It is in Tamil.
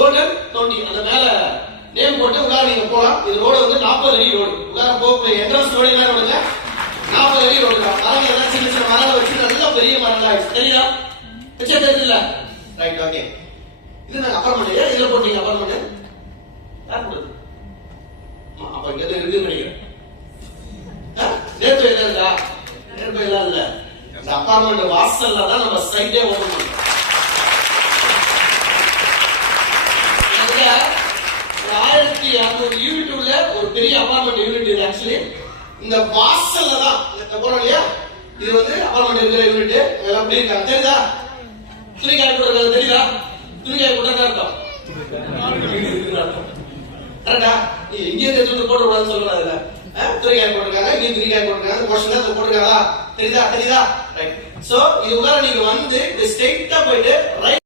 கோல்டன் 20 அந்த மேல நேம் போட்டு உள்ள நீங்க போலாம். இது ரோடு வந்து 40 அடி ரோடு. உள்ள போக என்ட்ரன்ஸ் ரோடு என்ன ரோடுங்க? 40 அடி ரோடு. மரங்க எல்லாம் சின்ன சின்ன மரங்களை வச்சு நல்ல பெரிய மரங்களா இருக்கு. தெரியுதா? தெரியல. Right, okay. இது நாங்க அப்பார்ட்மெண்ட் இதுல போட்டீங்க. அப்பார்ட்மெண்ட் யார் போடுறது? அப்ப இங்க இருக்குன்னு நினைக்கிறேன். நேர்பை இல்ல, நேர்பை இல்ல. இந்த அப்பார்ட்மெண்ட் வாசல்ல தான் நம்ம சைட்டே ஓபன் பண்றோம். 1200 யூனிட் உள்ள ஒரு பெரிய அபார்ட்மெண்ட் யூனிட் இது. ஆக்சுவலி இந்த வாசல்ல தான் இந்த போறோம் இல்லையா, இது வந்து அபார்ட்மெண்ட் இருக்கிற யூனிட். எல்லாம் எப்படி இருக்காங்க தெரியுதா? துணிக்காய் போடுறது தெரியுதா? துணிக்காய் போட்டா இருக்கும் கரெக்டா? நீ எங்கே எடுத்து போட்டு விடாதுன்னு சொல்றாங்க. துணிக்காய் போட்டிருக்காங்க, இங்கே துணிக்காய் போட்டிருக்காங்க, போர்ஷன் போட்டிருக்காங்களா? தெரியுதா? ரைட். சோ இது உள்ள நீங்க வந்து ஸ்ட்ரெயிட்டா போயிட்டு ரைட்